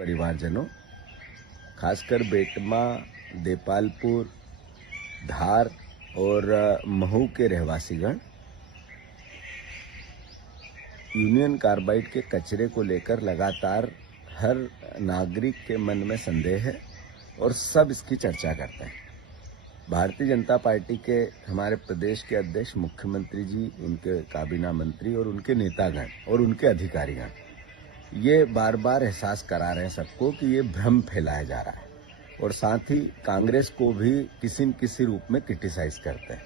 परिवारजनों, खासकर बेटमा, देपालपुर, धार और महू के रहवासीगण यूनियन कार्बाइड के कचरे को लेकर लगातार हर नागरिक के मन में संदेह है और सब इसकी चर्चा करते हैं। भारतीय जनता पार्टी के हमारे प्रदेश के अध्यक्ष मुख्यमंत्री जी, उनके काबीना मंत्री और उनके नेतागण और उनके अधिकारीगण ये बार बार एहसास करा रहे हैं सबको कि ये भ्रम फैलाया जा रहा है और साथ ही कांग्रेस को भी किसी न किसी रूप में क्रिटिसाइज करते हैं।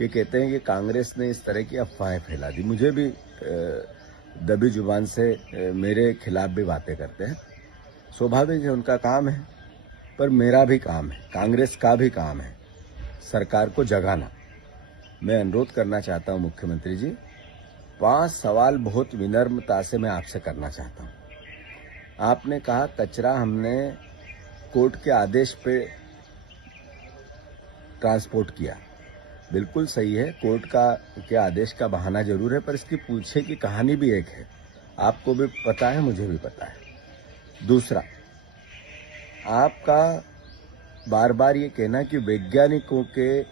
ये कहते हैं कि कांग्रेस ने इस तरह की अफवाहें फैला दी। मुझे भी दबी जुबान से मेरे खिलाफ भी बातें करते हैं। स्वाभाविक है, उनका काम है, पर मेरा भी काम है, कांग्रेस का भी काम है सरकार को जगाना। मैं अनुरोध करना चाहता हूं मुख्यमंत्री जी, 5 सवाल बहुत विनम्रता से मैं आपसे करना चाहता हूं। आपने कहा कचरा हमने कोर्ट के आदेश पे ट्रांसपोर्ट किया। बिल्कुल सही है, कोर्ट के आदेश का बहाना जरूर है, पर इसकी पीछे की कहानी भी एक है। आपको भी पता है, मुझे भी पता है। दूसरा, आपका बार बार ये कहना कि वैज्ञानिकों के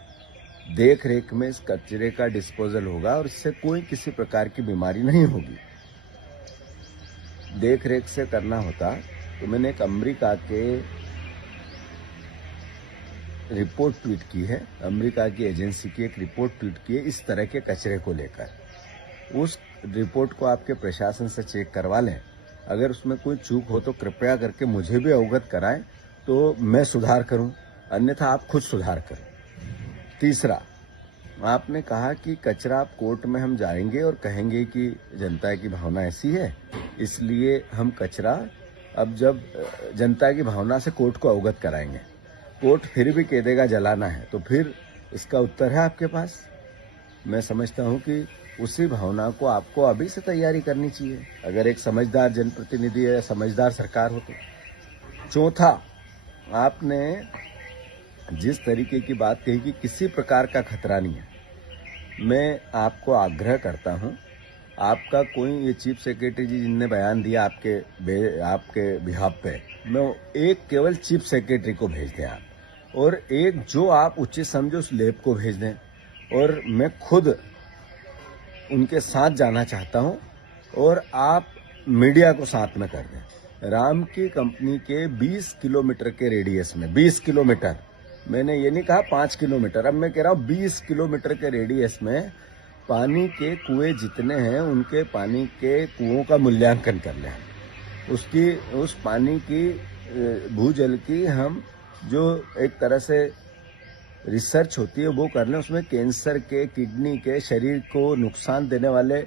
देख रेख में इस कचरे का डिस्पोजल होगा और इससे कोई किसी प्रकार की बीमारी नहीं होगी। देख रेख से करना होता तो मैंने एक अमेरिका के रिपोर्ट ट्वीट की है, अमेरिका की एजेंसी की एक रिपोर्ट ट्वीट की है इस तरह के कचरे को लेकर। उस रिपोर्ट को आपके प्रशासन से चेक करवा लें। अगर उसमें कोई चूक हो तो कृपया करके मुझे भी अवगत कराएं तो मैं सुधार करूं, अन्यथा आप खुद सुधार करें। तीसरा, आपने कहा कि कचरा आप कोर्ट में हम जाएंगे और कहेंगे कि जनता की भावना ऐसी है, इसलिए हम कचरा अब जब जनता की भावना से कोर्ट को अवगत कराएंगे। कोर्ट फिर भी कह देगा जलाना है, तो फिर इसका उत्तर है आपके पास। मैं समझता हूं कि उसी भावना को आपको अभी से तैयारी करनी चाहिए, अगर एक समझदार जनप्रतिनिधि है, समझदार सरकार हो तो। चौथा, आपने जिस तरीके की बात कही कि किसी प्रकार का खतरा नहीं है, मैं आपको आग्रह करता हूं, आपका कोई ये चीफ सेक्रेटरी जी जिनने बयान दिया आपके बिहाफ पे, मैं एक केवल चीफ सेक्रेटरी को भेज दें आप, और एक जो आप उचित समझो उस लैब को भेज दें, और मैं खुद उनके साथ जाना चाहता हूं और आप मीडिया को साथ में कर दें। राम की कंपनी के 20 किलोमीटर के रेडियस में, 20 किलोमीटर, मैंने ये नहीं कहा 5 किलोमीटर, अब मैं कह रहा हूं 20 किलोमीटर के रेडियस में पानी के कुएं जितने हैं उनके पानी के कुओं का मूल्यांकन कर लें। उस पानी की भूजल की हम जो एक तरह से रिसर्च होती है वो कर लें, उसमें कैंसर के, किडनी के, शरीर को नुकसान देने वाले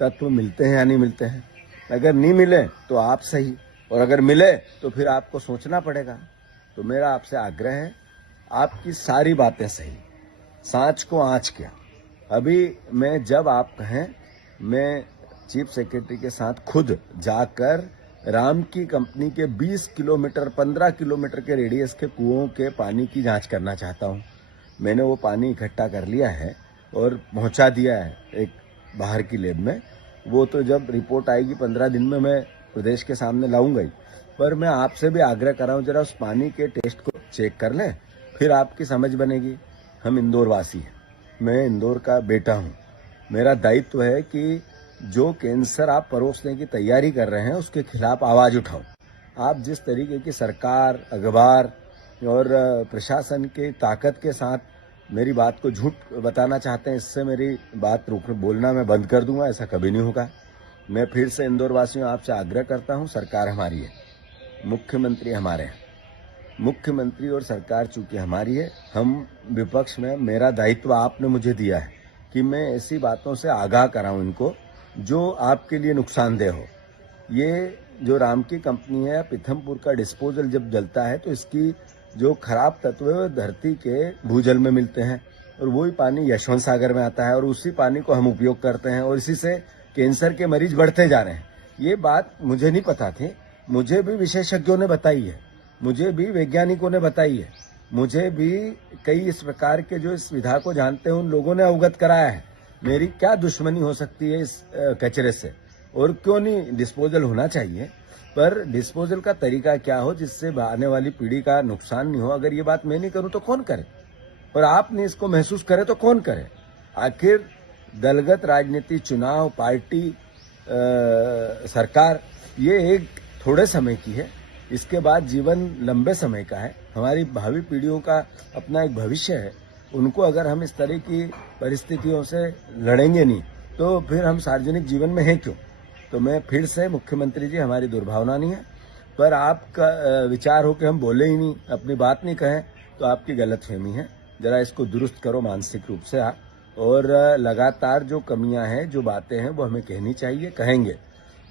तत्व मिलते हैं या नहीं मिलते हैं। अगर नहीं मिले तो आप सही, और अगर मिले तो फिर आपको सोचना पड़ेगा। तो मेरा आपसे आग्रह है, आपकी सारी बातें सही, सांच को आंच क्या। अभी मैं जब आप कहें, मैं चीफ सेक्रेटरी के साथ खुद जाकर राम की कंपनी के 20 किलोमीटर, 15 किलोमीटर के रेडियस के कुओं के पानी की जांच करना चाहता हूं। मैंने वो पानी इकट्ठा कर लिया है और पहुंचा दिया है एक बाहर की लैब में। वो तो जब रिपोर्ट आएगी 15 दिन में मैं प्रदेश के सामने लाऊंगा ही, पर मैं आपसे भी आग्रह कर रहा हूं, जरा उस पानी के टेस्ट को चेक कर लें, फिर आपकी समझ बनेगी। हम इंदौर वासी हैं, मैं इंदौर का बेटा हूं, मेरा दायित्व है कि जो कैंसर आप परोसने की तैयारी कर रहे हैं उसके खिलाफ आवाज उठाऊं। आप जिस तरीके की सरकार, अखबार और प्रशासन की ताकत के साथ मेरी बात को झूठ बताना चाहते हैं, इससे मेरी बात बोलना मैं बंद कर दूंगा, ऐसा कभी नहीं होगा। मैं फिर से इंदौर वासियों आपसे आग्रह करता हूं, सरकार हमारी है, मुख्यमंत्री हमारे हैं, मुख्यमंत्री और सरकार चूंकि हमारी है, हम विपक्ष में, मेरा दायित्व आपने मुझे दिया है कि मैं ऐसी बातों से आगाह कराऊं इनको जो आपके लिए नुकसानदेह हो। ये जो राम की कंपनी है, पीथमपुर का डिस्पोजल जब जलता है तो इसकी जो खराब तत्व है धरती के भूजल में मिलते हैं और वही पानी यशवंत सागर में आता है और उसी पानी को हम उपयोग करते हैं और इसी से कैंसर के मरीज बढ़ते जा रहे हैं। ये बात मुझे नहीं पता थी, मुझे भी विशेषज्ञों ने बताई है, मुझे भी वैज्ञानिकों ने बताई है, मुझे भी कई इस प्रकार के जो इस विधा को जानते हैं उन लोगों ने अवगत कराया है। मेरी क्या दुश्मनी हो सकती है इस कचरे से, और क्यों नहीं डिस्पोजल होना चाहिए। पर डिस्पोजल का तरीका क्या हो जिससे आने वाली पीढ़ी का नुकसान नहीं हो। अगर ये बात मैं नहीं करूं तो कौन करे, और आप नहीं इसको महसूस करे तो कौन करे। आखिर दलगत राजनीति, चुनाव, पार्टी, सरकार, ये एक थोड़े समय की है। इसके बाद जीवन लंबे समय का है। हमारी भावी पीढ़ियों का अपना एक भविष्य है। उनको अगर हम इस तरह की परिस्थितियों से लड़ेंगे नहीं तो फिर हम सार्वजनिक जीवन में हैं क्यों। तो मैं फिर से, मुख्यमंत्री जी, हमारी दुर्भावना नहीं है, पर आपका विचार हो कि हम बोले ही नहीं, अपनी बात नहीं कहें, तो आपकी गलतफहमी है। जरा इसको दुरुस्त करो मानसिक रूप से आप, और लगातार जो कमियां हैं, जो बातें हैं, वो हमें कहनी चाहिए, कहेंगे।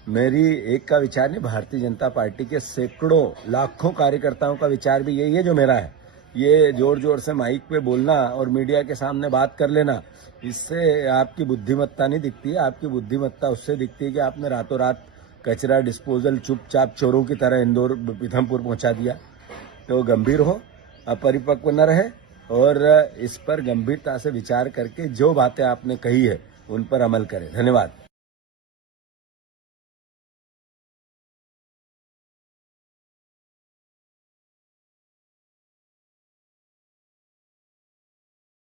मेरी एक का विचार नहीं, भारतीय जनता पार्टी के सैकड़ों लाखों कार्यकर्ताओं का विचार भी यही है जो मेरा है। ये जोर जोर से माइक पे बोलना और मीडिया के सामने बात कर लेना, इससे आपकी बुद्धिमत्ता नहीं दिखती है। आपकी बुद्धिमत्ता उससे दिखती है कि आपने रातों रात कचरा डिस्पोजल चुपचाप चोरों की तरह इंदौर, पीथमपुर पहुंचा दिया। तो गंभीर हो, अपरिपक्व न रहे, और इस पर गंभीरता से विचार करके जो बातें आपने कही है उन पर अमल करें। धन्यवाद।